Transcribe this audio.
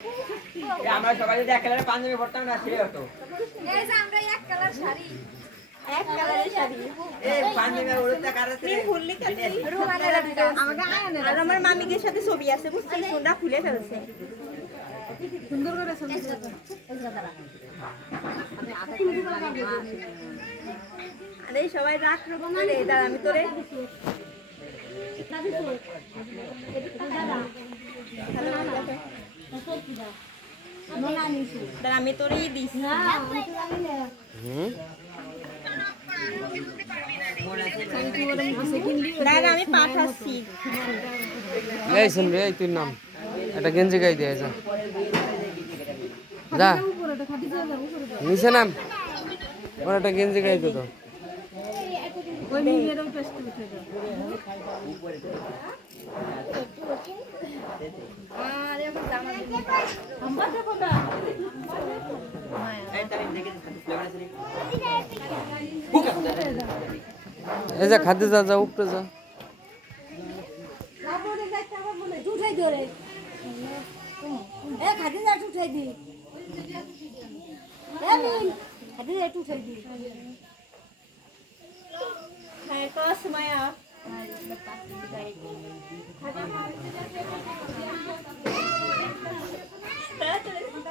আমরা সবাই যদি এক কালারের পাঞ্জাবি পরতাম না সে হতো। এই যে আমরা এক কালার শাড়ি, এক কালারের শাড়ি এই পাঞ্জাবি উড়তে কারাতে তুমি ভুললি কেন রুমালের একটা আমাকে আয়নের আর আমার মামিকের সাথে ছবি আছে বুঝছিস ফোনটা খুলে ফেলছে সুন্দর করে ছবি আরে সবাই রাখ রকম করে দাঁড়া আমি তোরে দাঁড়া আমি তোরেই দিস দাঁড়া আমি পাঠাচ্ছি এই শুন রে তুই নাম এটা গেঞ্জি গাই দিয়ে যা যা নিচে নাম ওর একটা গেঞ্জি গাই তো ওই মিনিয়ের ওই পেস্ট উঠে দাও আর এখন জামা আমরা দেখো না এই তারিখ দেখে ফ্লেভার আছে এই যা খাদ্য যা যা উপরে যা কাপড়ে যাইতে আমার মনে উঠাই ধরে এ খাদি যা উঠাই দি এ মিন খাদি যা উঠাই দি হ্যাঁ কস মায়া